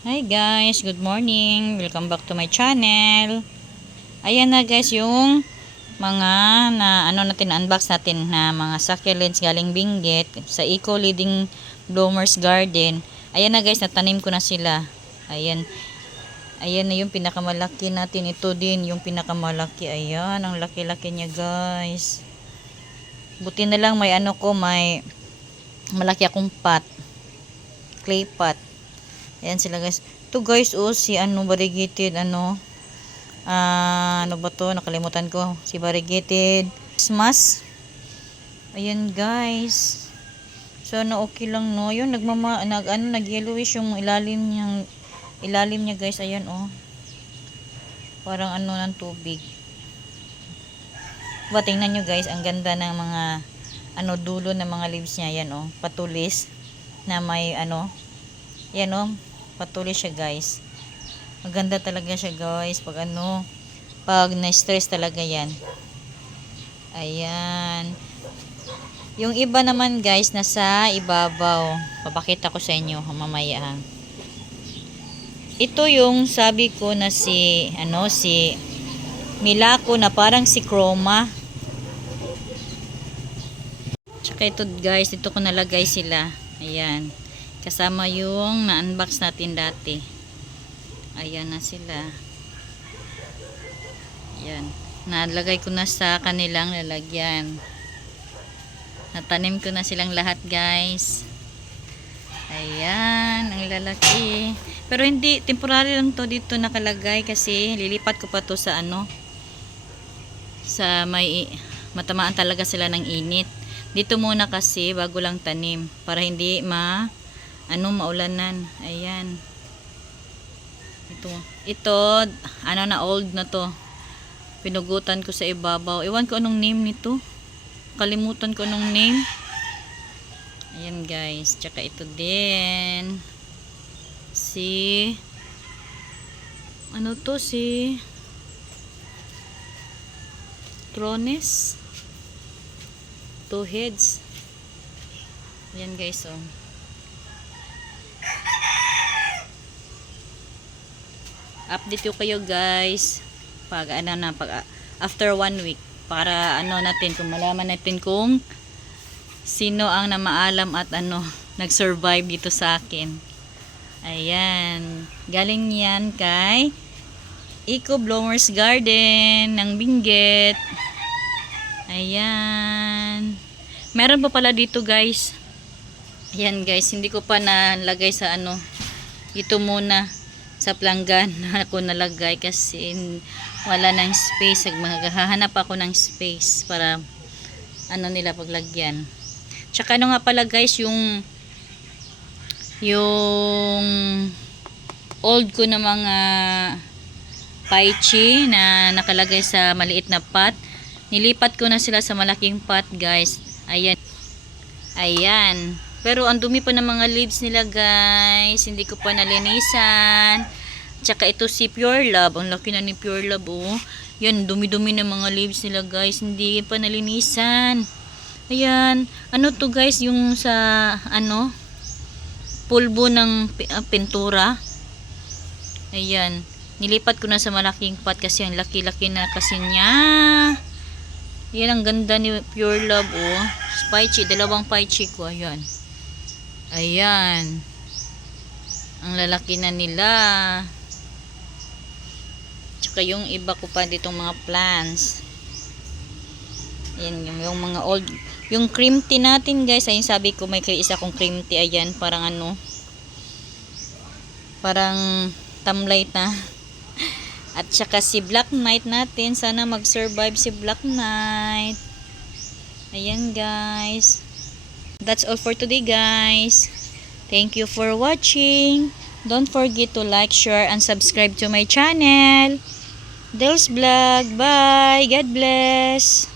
Hi guys, good morning. Welcome back to my channel. Ayan na guys yung mga na ano natin unbox natin na mga succulents galing Benguet sa Eco Leading Bloomers Garden. Ayan na guys, natanim ko na sila. Ayan. Ayan na yung pinakamalaki natin. Ito din yung pinakamalaki. Ayan, ang laki-laki niya guys. Buti na lang may ano ko, may malaki akong pot. Clay pot. Ayan sila guys. Ito guys, oh, si ano, variegated, ano, ah, ano ba to? Nakalimutan ko. Si variegated Christmas. Ayan guys. So, ano, okay lang, no? Yun, nagmama, nag, ano, nag-yellowish yung ilalim niyang, ilalim niya guys. Ayan, oh. Parang ano ng tubig. Diba, tingnan nyo guys, ang ganda ng mga, ano, dulo ng mga leaves niya. Ayan, oh. Patulis na may, ano, yan, oh patuloy siya guys. Maganda talaga siya guys. Pag ano pag na-stress talaga yan. Ayan. Yung iba naman guys nasa ibabaw. Papakita ko sa inyo mamaya ito yung sabi ko na si ano si Milako na parang si Chroma. Tsaka ito guys dito ko nalagay sila. Ayan kasama yung na-unbox natin dati. Ayan na sila. Ayan. Nalagay ko na sa kanilang lalagyan. Natanim ko na silang lahat guys. Ayan ang lalaki. Pero hindi temporary lang to dito nakalagay kasi lilipat ko pa to sa ano sa may matamaan talaga sila ng init. Dito muna kasi bago lang tanim para hindi ma ano maulanan. Ayan. Ito. Ito ano na old na to. Pinugutan ko sa ibabaw. Iwan ko anong name nito. Kalimutan ko anong name. Ayan guys. Tsaka ito din. Si ano to? Si Trones two heads. Ayan guys oh update ko kayo guys. Pag ano na pag after one week para ano natin kung malaman natin kung sino ang namaalam at ano nag-survive dito sa akin. Ayan. Galing yan kay Eco Blowers Garden ng Benguet ayan. Meron pa pala dito guys. Ayan guys. Hindi ko pa nalagay sa ano ito muna sa planggan na ako nalagay kasi wala nang space. Maghahanap ako ng space para ano nila paglagyan. Tsaka ano nga pala guys yung yung old ko na mga paichi na nakalagay sa maliit na pot. Nilipat ko na sila sa malaking pot guys. Ayan. Ayan pero ang dumi pa ng mga leaves nila guys. Hindi ko pa nalinisan. Tsaka ito si Pure Love. Ang laki na ni Pure Love oh. Yan, dumi-dumi ng mga leaves nila guys. Hindi pa nalinisan. Ayan. Ano to guys? Yung sa ano? Pulbo ng uh, pintura. Ayan. Nilipat ko na sa malaking pot kasi ang laki-laki na kasi niya. Yan ang ganda ni Pure Love oh. Spaichi. Dalawang paichi ko. Ayan. Ayan. Ang lalaki na nila. Tsaka yung iba ko pa ditong mga plants. Ayan, yung, yung mga old. Yung cream tea natin guys. Ayun sabi ko may isa kong cream tea. Ayan, parang ano. Parang tamlay na. At saka si Black Knight natin. Sana mag-survive si Black Knight. Ayan guys. That's all for today guys. Thank you for watching. Don't forget to like, share, and subscribe to my channel. Dels Vlog. Bye. God bless.